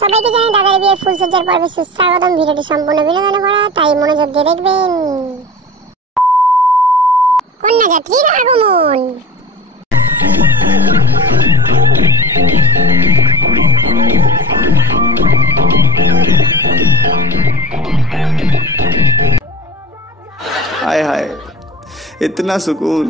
সবাইকে জানাই দাদার বিয়ের ফুলসজ্জার পর্বে সুস্বাগতম। ভিডিওটি সম্পূর্ণ বিনোদনে ভরা, তাই মনোযোগ দিয়ে দেখবেন। কন্যাযাত্রীর আগমন। हाय हाय इतना सुकून।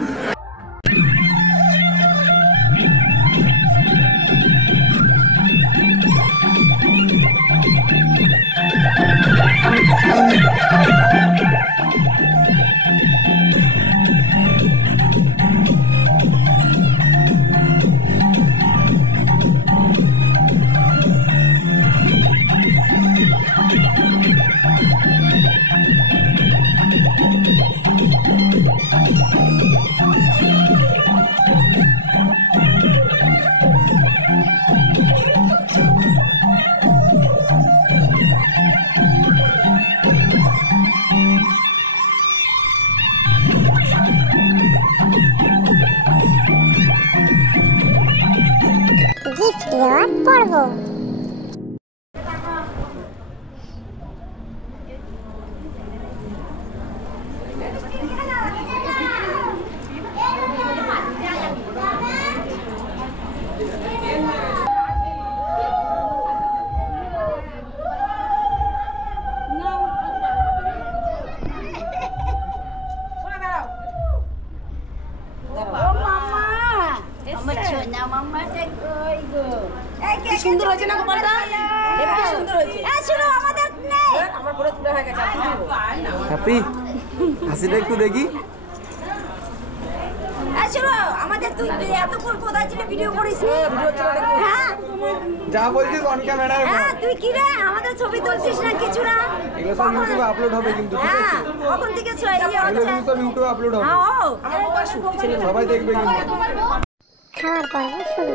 গিফট দেওয়ার পর্ব। সুন্দর হয়েছে না গোপালটা? এটা সুন্দর হয়েছে। শুনো আমাদের নেই। আমার পুরো তুলে হয়ে গেছে। হ্যাপি হাসিটা একটু দেখি। শুনো আমাদের তুই এতক্ষণ কোথায় ছিল ভিডিও করিস? ভিডিও ছিল নাকি? হ্যাঁ যা বলছিস অন ক্যামেরা। হ্যাঁ তুই কি রে আমাদের ছবি তুলছিস না কিছু না? এগুলো সব ইউটিউবে আপলোড হবে কিন্তু ঠিক আছে? হ্যাঁ কখন থেকে ছয় ইয়ে এগুলো হচ্ছে? সব ইউটিউবে আপলোড হবে। হ্যাঁ ও আমার পাশে সবাই দেখবে কিন্তু। খাওয়ার পর্ব শুরু।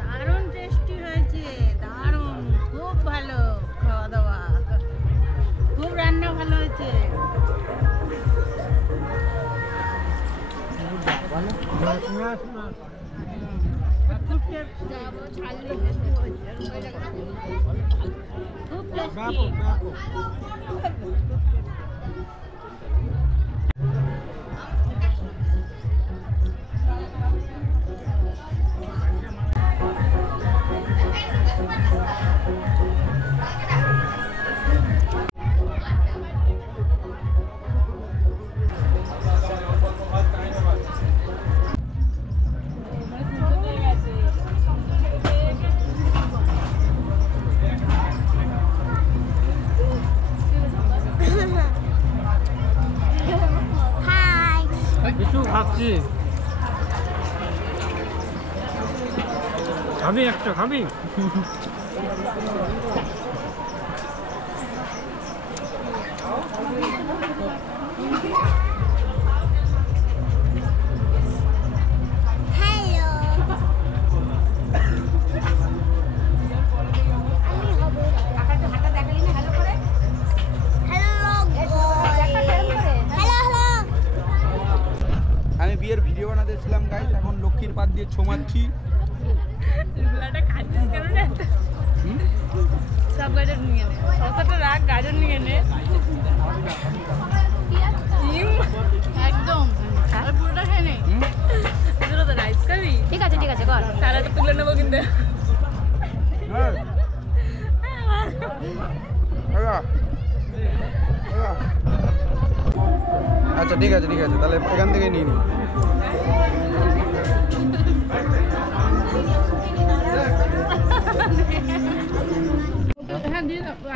দারুণ টেস্টি হয়েছে, দারুণ, খুব ভালো খাওয়া দাওয়া, খুব রান্না ভালো হয়েছে। খুব টেস্টি, খুব টেস্টি। কিছু খাচ্ছি। খাবি একটা খাবি? আমি বিয়ের ভিডিও বানাতেছিলাম গাইস, এখন লক্ষ্মীর পাত দিয়ে ছোমাচ্ছি। এগুলাটা খাচ্ছিস কেন রে? সব গাজর নিয়ে নে, শসাটা রাখ, গাজর নিয়ে নে। একদম আর পুরোটা খেয়ে নে। পুরো তো রাইস খাবি? ঠিক আছে কর। তাহলে তো তুলে নেবো কিন্তু। আচ্ছা ঠিক আছে তাহলে এখান থেকে নিয়ে নিই।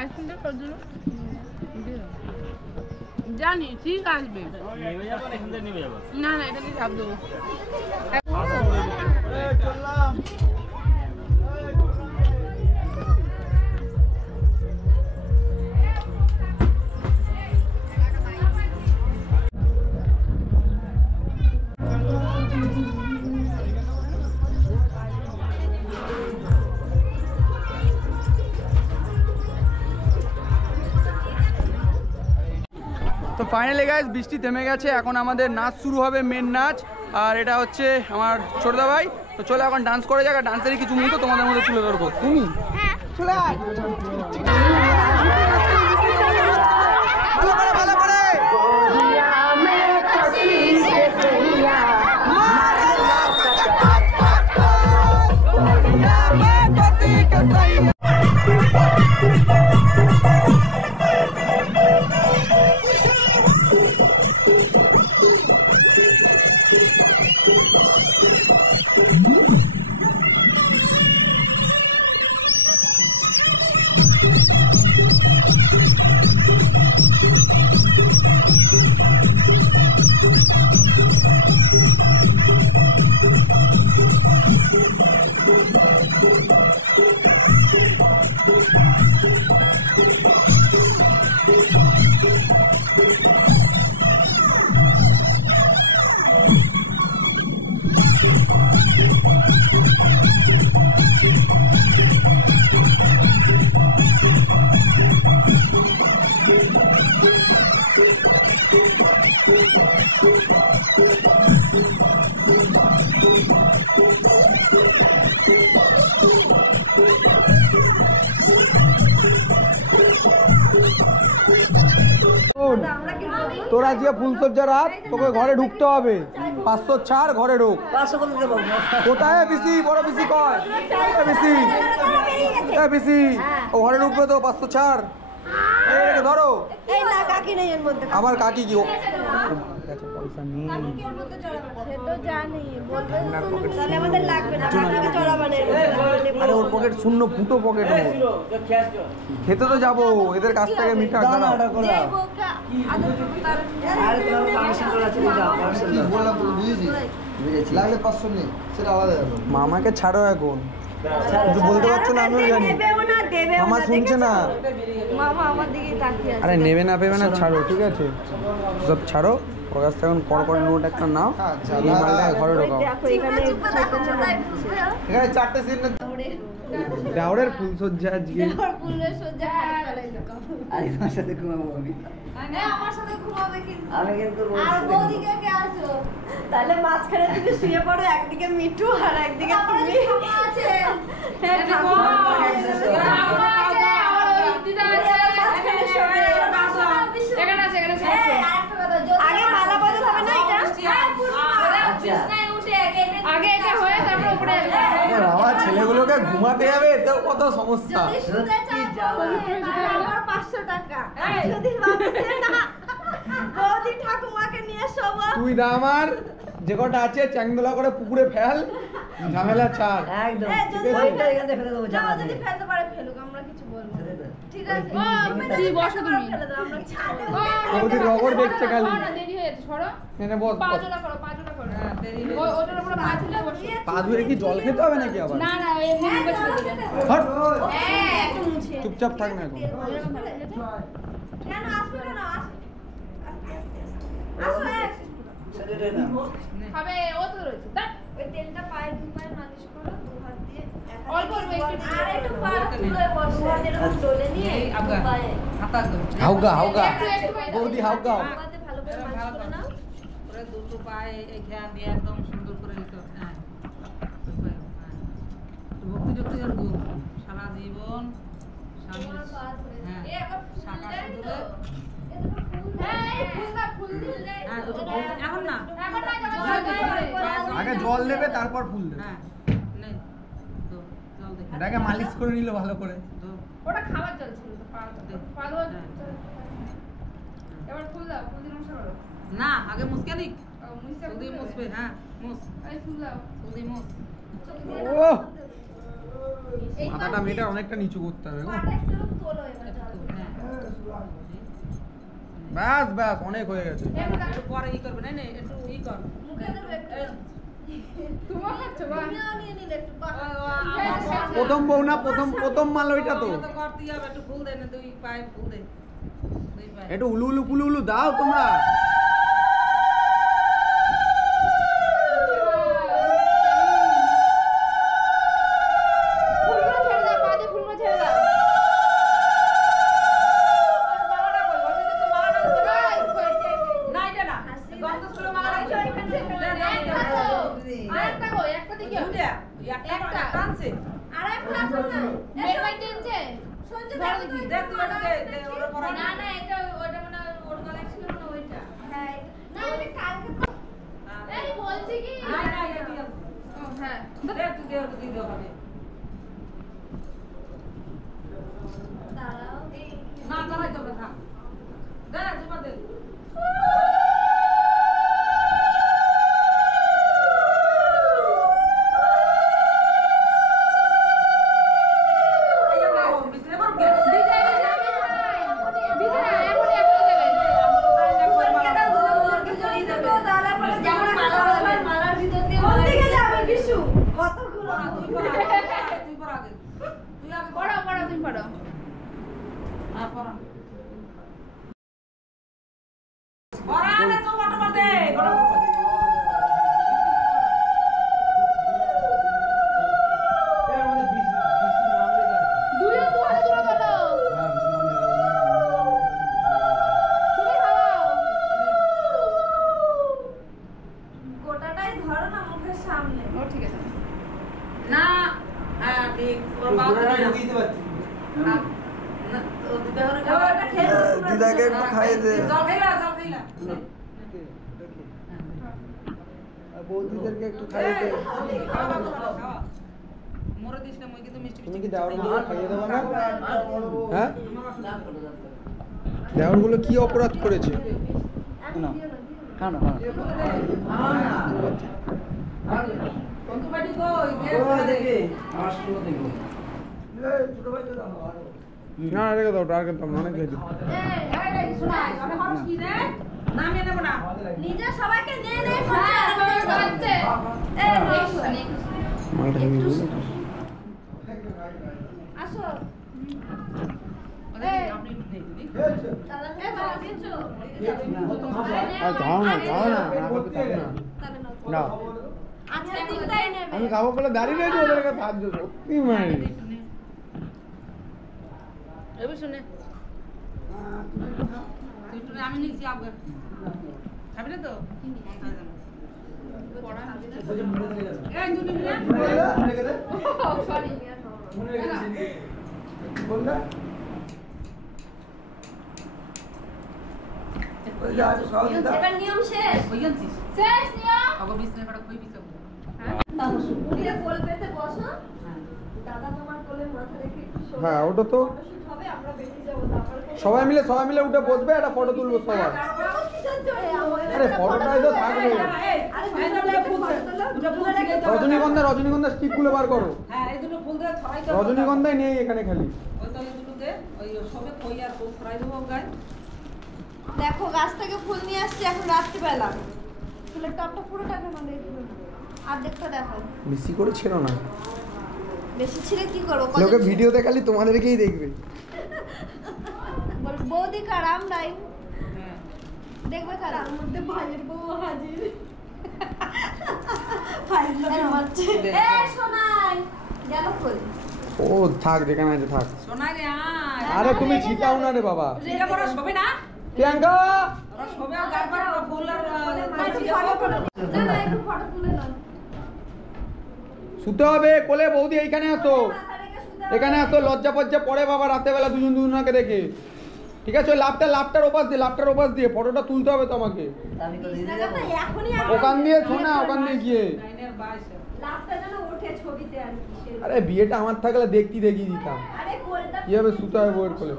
আইসক্রিমটা কর দিল জানি ঠিক আসবে না না এটা দিয়ে চাপ দেবো তো ফাইনালি গাইস বৃষ্টি থেমে গেছে, এখন আমাদের নাচ শুরু হবে, মেন নাচ। আর এটা হচ্ছে আমার ছোটদা ভাই। তো চলো এখন ডান্স করে যাক, আর ডান্সেরই কিছু মুহূর্ত তোমাদের মধ্যে তুলে ধরবো। তুমি চলে আয়। ভালো করে ভালো করে তোরা যে ফুলসজ্জা রাত, তোকে ঘরে ঢুকতে হবে। 500 ছাড়, ঘরে ঢুক। কোথায় পিসি? বড় পিসি কয় পিসি, পিসি ও ঘরে ঢুকবে তো 500 ছাড়। এই ধরো, আমার কাকি কি পয়সা নেই, আরে ওর পকেট শূন্য, ফুটো পকেট। খেতে তো যাবো, এদের কাছ থেকে মিঠা লাগলে 500 নেই, সেটা আলাদা। মামাকে ছাড়ো, এখন কিছু বলতে পারছো না, আমিও জানি। মামা শুনছে না, আরে নেবে না পেবে না, ছাড়ো ঠিক আছে, সব ছাড়ো। ওর কাছ থেকে এখন কড়কড়ে নোট একটা নাও, এই মালটা ঘরে ঢোকাও। এখানে 4টে সিট না, ডাউরের ফুলসজ্জা আজকে। তাহলে মাঝখানে তুমি শুয়ে পড়ো, একদিকে মিঠু আর একদিকে তুমি। আগে মালা বদল হবে না, আমার ছেলেগুলোকে ঘুমাতে যাবে, তো কত সমস্যা। আমার 500 টাকা যদি ঠাকুমাকে নিয়ে শোবো। তুই দা আমার যে কটা আছে চ্যাংদোলা করে পুকুরে ফেল, ঝামেলা ছাড়। একদম ওইটা এখানে ফেলে দেবো, যদি ফেলতে পারে ফেলুক, আমরা কিছু বলবো না, ঠিক আছে? তুই বসো, তুমি ফেলে দাও, আমরা ছাড়বো। ওদের রগড় দেখছে খালি। দেরি হয়ে যাচ্ছে, সরো। এনে বস, পাজোলা করো, পাজোলা করো। হ্যাঁ দেরি হয়ে গেছে, ওটার উপরে পা ঝুলে বসো। পা ধুয়ে কি জল খেতে হবে নাকি আবার? না না, এই মুখে বসে দিবেন। হট, হ্যাঁ একটু মুছে। চুপচাপ থাক না এখন। কেন আসবে কেন? আসো হবে, ও তো রয়েছে। দাও ওই তেলটা পায়ে দুপায়ে মালিশ করো, দু হাত দিয়ে অল্প অল্প একটু আর একটু পা তুলে বসো, হাতের উপর ডলে নিয়ে পায়ে হাউগা হাউগা একটু বৌদি হাউগা। হাতে ভালো করে মালিশ করে নাও। ওরে দুটো পায়ে এইখান দিয়ে একদম সুন্দর করে দিতে হবে। হ্যাঁ ভক্তি যক্তি করবো সারা জীবন স্বামীর। হ্যাঁ শাখা তুলে এখন না, আগে জল দেবে, তারপর ফুল দেবে। হ্যাঁ নে তো জল দে, এটাকে মালিশ করে নিল ভালো করে। তো ওটা খাবার জল ছিল তো, পা ধোয়া। এবার ফুল দাও, ফুল দিয়ে নমস্কার করো। না আগে মুসকে দিক, মুছতে ফুল দিয়ে মুছবে। হ্যাঁ মুছ, এই ফুল দাও। ফুল দিয়ে মুছ। ও মাথাটা মেয়েটা অনেকটা নিচু করতে হবে গো। ব্যাস ব্যাস অনেক হয়ে গেছে। একটু পরে ই করবে না একটু ই কর প্রথম বউ না প্রথম মাল ওইটা তো। করতে হবে একটু ফুল দে না দুই পায়ে ফুল দে দুই পায়ে একটু উলু উলু ফুলু উলু দাও তোমরা। দিদাকে একটু খাইয়ে দে। বৌদিদেরকে একটু খাইয়ে দে। তুমি কি দেওয়ারগুলো খাইয়ে দেবো না? হ্যাঁ, দেওয়ারগুলো কি অপরাধ করেছে? না রেখে দাও, টার্গেট দাও, অনেক খেয়েছি। আমি খাবো বলে দাঁড়িয়ে রয়েছি, ওদের কাছে সাহায্য সত্যি মারি। আমি নিচ্ছি আগে খাবি না তো নিয়ম শেষ শেষ নিয়ম বিছনা করা কই বিছনা কোল পেতে বসো দাদা তোমার কোলে মাথা রেখে একটু শোনো। হ্যাঁ ওটা তো ফটোশুট হবে, আমরা বেরিয়ে যাবো, তারপর সবাই মিলে উঠে বসবে, একটা ফটো তুলবো সবাই। আরে ফটোটাই তো থাকবে। রজনীগন্ধা স্টিক গুলো বার করো। হ্যাঁ এই দুটো ফুল দিয়ে ছড়াই দাও। রজনীগন্ধাই নেই এখানে খালি। ওই তো এই দুটো দে, ওই সবে কই আর ফুল ছড়াই দেবো গায়। দেখো গাছ থেকে ফুল নিয়ে আসছি এখন রাত্রিবেলা, ফুলের টপটা পুরোটা কেন দেখবে আর দেখতে দেখো বেশি করে ছিল না, বেশি ছিলে কি করবো? লোকে ভিডিওতে খালি তোমাদেরকেই দেখবে। বৌদি কার আমরাই দেখবে কার আমার মধ্যে ভাইয়ের বউ হাজির। এ সোনাই গেল কই? ও থাক যেখানে আছে থাক। সোনাই রে আরে তুমি ছিটাও না রে বাবা। এটা বড় শোবে না প্রিয়াঙ্কা ওরা শোবে আর গার পর ফুল আর না না একটু ফটো তুলে নাও। শুতে হবে কোলে। বৌদি এইখানে আসো, মাথা রেখে শুতে এখানে আসো। লজ্জা পজ্জা পরে বাবা রাতে বেলা দুজনকে দেখে। ঠিক আছে ওই লাভটার ওপাশ দিয়ে ফটোটা তুলতে হবে তোমাকে। ওখান দিয়ে শোনা, ওখান দিয়ে গিয়ে। লাভটা যেন ওঠে ছবিতে আর কি। আরে বিয়েটা আমার থাকলে দেখিয়ে দিতাম আরে কোলটা কিভাবে শুতে হবে বউয়ের কোলে।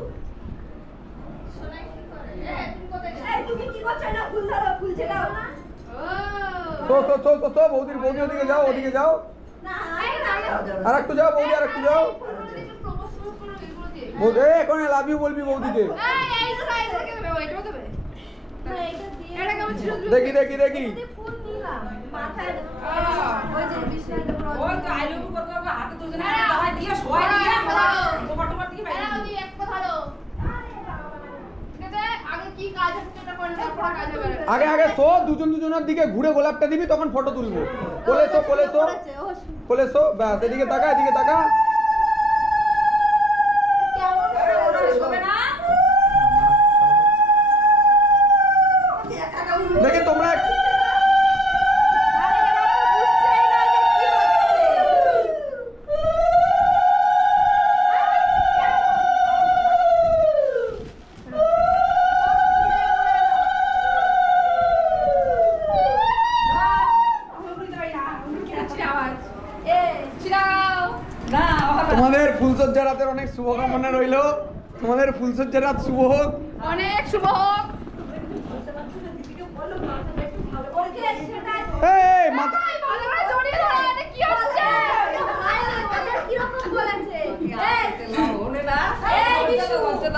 সোনাই কি করে? তুমি কোথায় গেলে? তুমি কি করছো না? ফুল ধরো, ফুল ছেড়াও না। তো বৌদির ওদিকে যাও, না আর একটু যাও বৌদি, আর একটু যাও বৌদি। এখন লাভ ইউ বলবি বৌদিকে। দেখি দেখি দেখি ওই তো আই লাভ ইউ করবে হাতে দুজনে দাওয়াই দিয়ে শোয়াই দিয়ে তোমার তোমার দিকে বাইরে আগে আগে শো, দুজন দুজনের দিকে ঘুরে গোলাপটা দিবি, তখন ফটো তুলবো। কোলে শো, কোলে শো, কোলে শো, ব্যাস এদিকে তাকা, এদিকে তাকা। দেখি তোমরা তোমাদের ফুলসজ্জা রাতের অনেক শুভকামনা রইল। তোমাদের ফুলসজ্জা রাত শুভ হোক, অনেক শুভ হোক। এই মাথা কি হচ্ছে?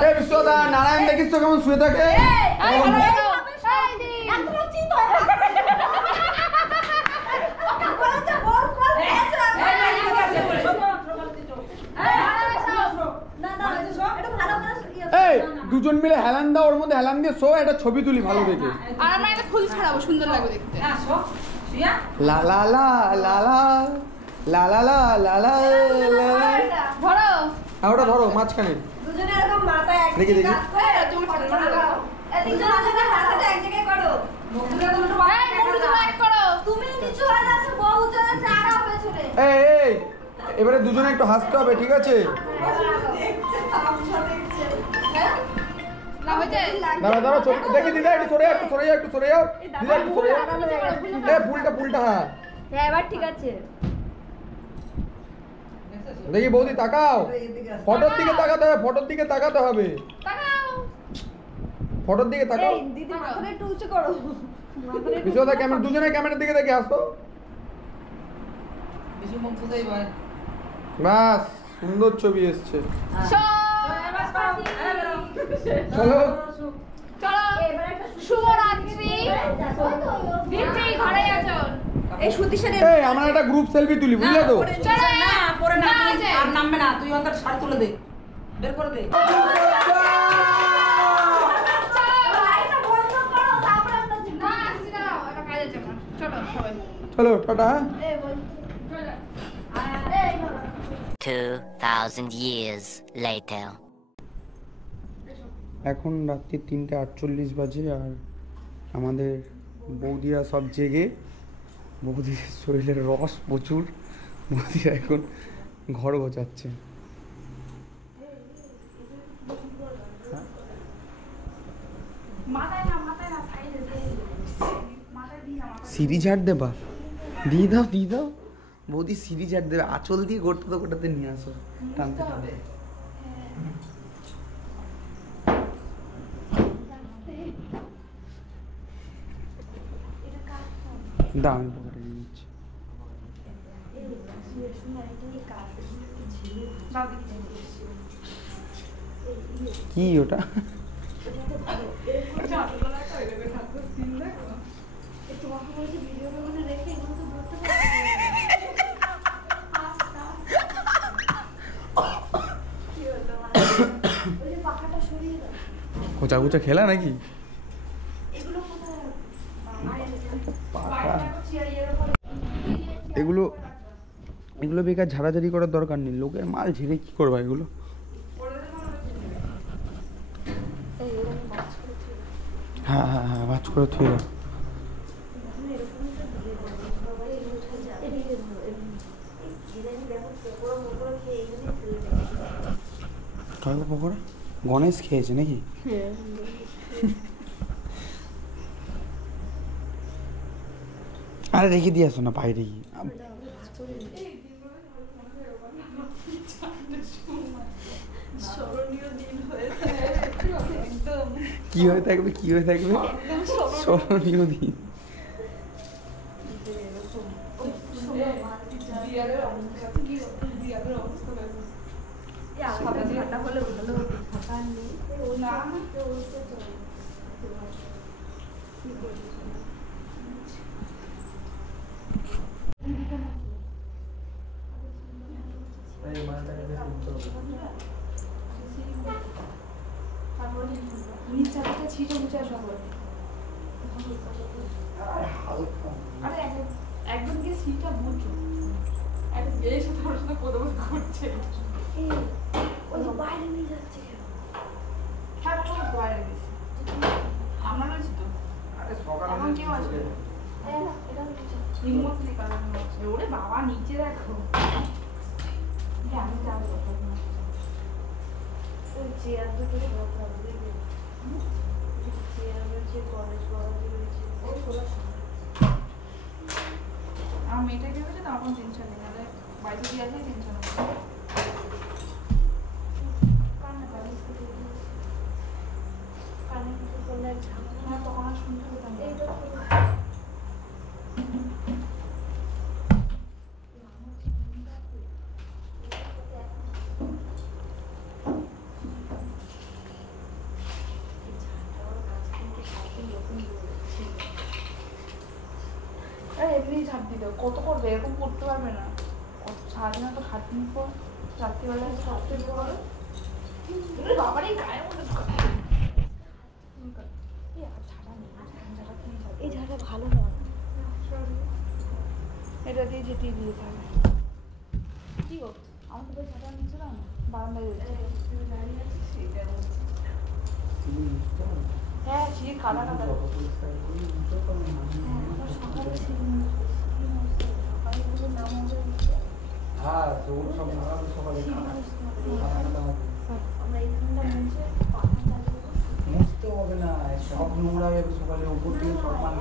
এই বিশ্বদা নারায়ণ দেখিস তো কেমন শুয়ে থাকে। এই দুজন মিলে হেলান দাও, ওর মধ্যে হেলান দিয়ে শো, একটা ছবি তুলি ভালো দেখে। আর আমরা এটা ফুল ছাড়াবো, সুন্দর লাগবে দেখতে। হ্যাঁ শো শুয়া লা লা লা লা লা লা লা লা লা লা লা। ধরো ওটা ধরো মাঝখানে দুজনে এরকম মাথায় এক দেখি দেখি। তুমি তিনজন আজকে হাতটা এক জায়গায় করো। মুখটা তো এই মুন্ডু এক করো। তুমি নিচু হয়ে যাচ্ছ, বহু জন চারা পেছনে। এই এই এবারে দুজনে একটু হাসতে হবে, ঠিক আছে? না হইছে দাঁড়া দাঁড়া, দেখি দিদা একটু সরে যাও, একটু সরে যাও, একটু সরে যাও দিদা, একটু সরে যাও। এই ফুলটা ফুলটা, হ্যাঁ এবার ঠিক আছে। দেখি বৌদি তাকাও, ফটোর দিকে তাকাতে হবে, ফটোর দিকে তাকাতে হবে, তাকাও। ফটোর দিকে তাকাও। দিদি মাথাটা একটু উঁচু করো। বিশ্বদা ক্যামেরা, দুজনে ক্যামেরার দিকে দেখে আসতো। বেশি মুখ ফুটাই ভাই বাস সুন্দর ছবি এসছে। চলো চলো শুভরাত্রি। দিদি ঘরে আছো। এই সুতিশারে এই আমরা একটা গ্রুপ সেলফি তুলি, বুঝলে তো? চলো না পরে না না, তুই যে। আর নামবে না, তুই ওখানকার শাড়ি তুলে দে, বের করে দে। চলো টাটা। 2000 years later. এখন রাত্রি 3:48 বাজে, আর আমাদের বৌদিরা সব জেগে, বৌদির শরীরের রস প্রচুর, বৌদিরা এখন ঘর গোছাচ্ছে। সিঁড়ি ঝাড় দেবা, দিয়ে দাও দিয়ে দাও বৌদি, সিঁড়ি ঝাড় দেবে, আঁচল দিয়ে গোটাতে গোটাতে নিয়ে আসো, টানতে টানতে। দাও আমি পকেটে নিয়ে নিচ্ছি। কি ওটা? কোচা কোচা খেলা নাকি? এগুলো এগুলো বেকার ঝাড়াঝাড়ি করার দরকার নেই, লোকের মাল ঝেড়ে কি করবা এগুলো? হ্যাঁ হ্যাঁ হ্যাঁ, ভাজ করে থুয়ে দাও। কাকা পকোড়া গণেশ খেয়েছে নাকি? আরে রেখে দিয়ে আসো না বাইরে গিয়ে। কি হয়ে থাকবে, কি হয়ে থাকবে? স্মরণীয় দিন। কুচবিহারের অবস্থা কি কুচবিহারের অবস্থা দেখো ঠান্ডা হলে ভালো হতো না নিচে ছিটে মুছে আসা করে আরে একদম গিয়ে সিটটা বুঝছো একদম এই সাথে ওর সাথে কোথাও ঘুরছে ওই বাইরে নিয়ে যাচ্ছে হ্যাঁ বাইরে গেছে আমরা রয়েছি তো এখন কেউ আসবে রিমোট থেকে কাটানো হচ্ছে ওরে বাবা নিচে দেখো আমি যাবো ওই চেয়ার দুটো আমার মেয়েটাকে হয়েছে তো আমার টেনশন নেই নাহলে বাড়িতে দিয়ে আসলে টেনশন হবে তখন আর শুনতে হতাম এমনি ঝাঁপ দিত কত করবে এরকম করতে পারবে না সারাদিন তো খাটনি পর রাত্রিবেলায় খাটতে পারবে বাবারই গায়ে মনে এই ঝাড়টা ভালো নয় এটা দিয়ে যেতে দিয়ে থাকবে কি গো আমার তো ঝাড়টা নিয়েছিলাম বারান্দায় হ্যাঁ সিঁড়ি কাদা কাদা হ্যাঁ সবুজ সব নাড়াবে সকালে মুছতে হবে না সব নোংরা যাবে সকালে উপর থেকে সব মাল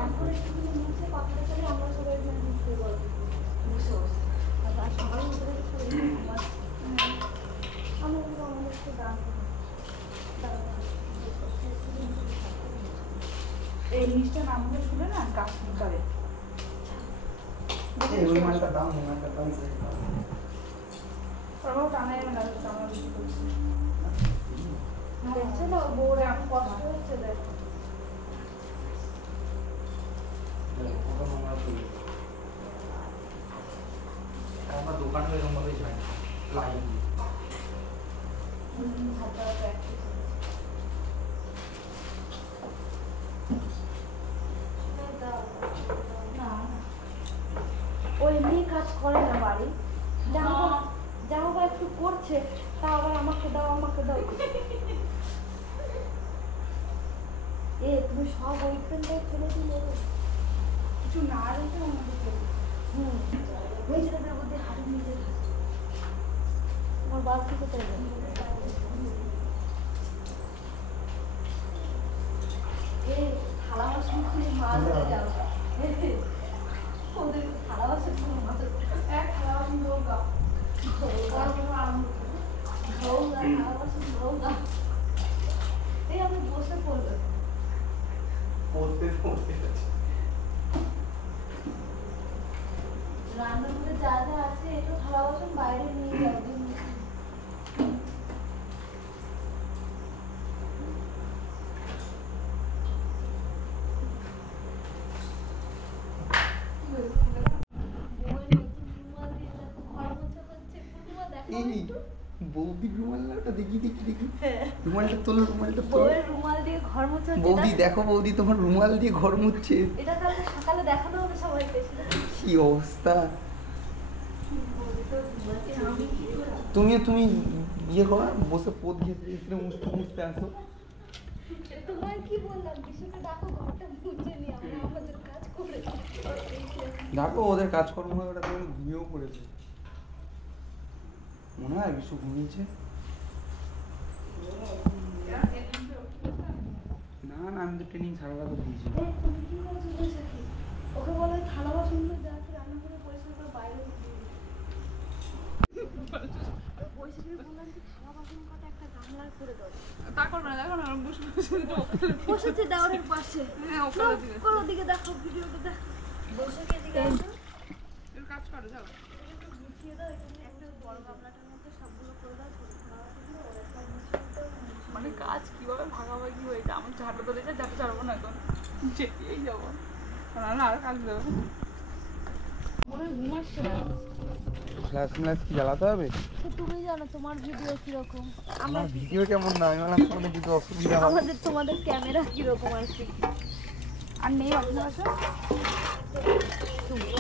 এই জিনিসটা নামগুলো শুনে না গাছ করে ওই মালটা দাম ওই মালটা দাম ওরাও টানাই না টানা বেশি করছে দেখছে না বউরে আমি কষ্ট হচ্ছে দেখ আমার দোকানে এরকম ভাবে যায় লাইন ও এমনি কাজ করে না বাড়ি জামা একটু করছে তা আবার আমাকে দাও এ তুমি সব ওইখানটায় ফেলে দিলে কিছু না রেখে আমাদের মেয়েছেলেদের মধ্যে হাড়ি নিজে তোমার বাড়ি কোথায় যাবে এই থালা বাসন খুলে মাছ যাও ওদের থালা বাসন খুলে মাছ এক থালা বাসন ধোগা এই আমি বসে পড়লো রান্নার মধ্যে যা যা আছে একটু থালা বাসন বাইরে নিয়ে যাও বৌদি রুমালটা দেখি রুমালটা তোলো রুমাল দিয়ে ঘর মোছা বৌদি দেখো বৌদি তোমার রুমাল দিয়ে ঘর মুছছে এটা কালকে সকালে দেখানো হবে সবাইকে কি অবস্থা তুমি ইয়ে করো বসে পোদ গিয়ে মুছতে আসো তোমার কি বললাম বিশুকে ডাকো ঘরটা মুছে নিয়ে আমরা আমাদের কাজ করে দেখো ওদের কাজকর্ম হয় ওটা তুমি ঘুমিয়েও পড়েছে মনে হয় বিশু ঘুমিয়েছে না আমি তো ট্রেনিং সারা রাত দিয়েছি তুমি কি করছো বৈশাখী ওকে বলো থালা বাসনগুলো যা আছে রান্না করে পরিষ্কার করে বাইরে বৈশাখীকে বললাম যে থালা বাসন কটা একটা গামলায় করে দাও দেখো না আমি বসেছে দেওয়ারের পাশে হ্যাঁ ওখানে ওদিকে দেখো ভিডিওটা দেখো বৈশাখী এদিকে আসো কাজ করো যাও বসিয়ে দাও এখানে একটা বড় গামলাটার মধ্যে সবগুলো করে দাও মানে কাজ কিভাবে ভাগাভাগি হয়েছে, আমার ঝাঁটা ধরেছে, ঝাঁটা ছাড়বো না এখন, যেতেই যাবো না, আর কাজ দেবো মনে হয় ঘুম আসছে না। ফ্ল্যাশ ফ্ল্যাশ কি জ্বালাতে হবে? তুমি জানো তোমার ভিডিও কিরকম, আমার ভিডিও কেমন না, আমি বললাম তোমাদের কিছু অসুবিধা হবে। আমাদের তোমাদের ক্যামেরা কিরকম আর কি। আর নেই অবস্থা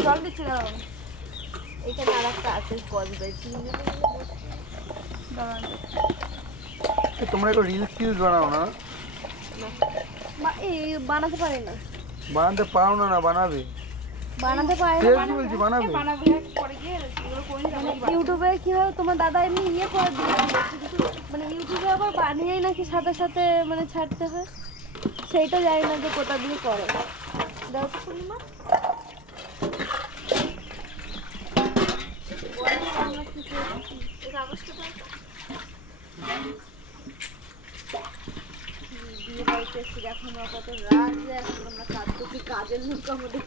জল দিচ্ছি না এখানে আর একটা আছে কসবে তোমরা একটু রিলস টিলস বানাও না? এই বানাতে পারি না, বানাতে পারো না? না বানাবে, বানাতে পারি না। সিরিয়াসলি বলছি বানাবে। বানাবো পরে গিয়ে এগুলো করে মানে ইউটিউবে কি হয় তোমার দাদা এমনি ইয়ে করে দিয়ে মানে ইউটিউবে আবার বানিয়েই নাকি সাথে সাথে মানে ছাড়তে হয়, সেইটা জানি না যে কোথা দিয়ে করে। দাও তো পূর্ণিমা বিয়ে বাড়িতে এসে দেখো আমরা কত রাত যায়, এখন আমরা কাজ করছি, কাজের লোক আমাদের,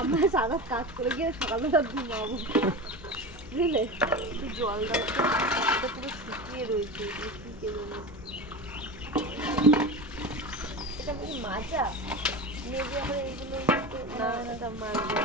আমরা সারা কাজ করে গিয়ে সকালবেলা ঘুমাবো বুঝলে। একটু জল দাও তো, এটা পুরো শুকিয়ে রয়েছে, শুকিয়ে রয়েছে। এটা কি মাজা মেজে আবার এইগুলো না, এটা মাজা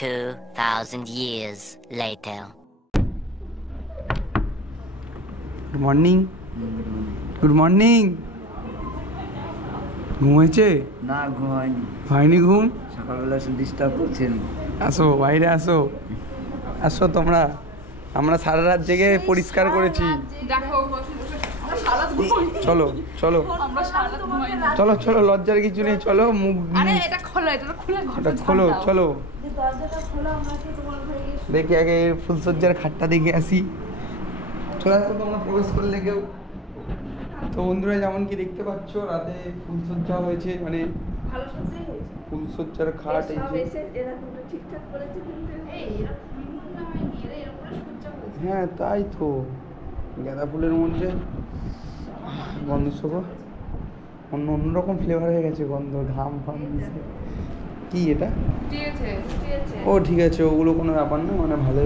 Two 2,000 years later. Good morning. Good morning. ঘুম হয়েছে? না ঘুম হয়নি, হয়নি ঘুম? সকালবেলা ডিস্টার্ব করছেন। আসো বাইরে আসো, আসো তোমরা। আমরা সারা রাত জেগে পরিষ্কার করেছি। দেখো আমরা সারা ঘুমাই, চলো চলো আমরা সারা ঘুমাই না। চলো চলো, লজ্জার কিছু নেই, চলো মুখ আরে এটা খোলো, এটা খুলে এটা খোলো, চলো দরজাটা খোলো, আমরা কি তোমার ঘরে গিয়ে দেখি আগে ফুলসজ্জার খাটটা দেখে আসি। চলে আসো তোমরা প্রবেশ করলে কেউ। তো বন্ধুরা যেমন কি দেখতে পাচ্ছ, রাতে ফুলসজ্জা হয়েছে, মানে ভালো সত্যি হয়েছে। ফুলসজ্জার খাট এই যে। এসে এরকম ঠিকঠাক করেছে কিন্তু এই এরকম না হয়নি, এরকম করে সহ্য হয়েছে। হ্যাঁ তাই তো, গাঁদা ফুলের মধ্যে গন্ধ শোকো অন্যরকম ফ্লেভার হয়ে গেছে, গন্ধ ঘাম ফাম মিশে। কি এটা? দিয়েছে ও ঠিক আছে, ওগুলো কোনো ব্যাপার না, মানে ভালো।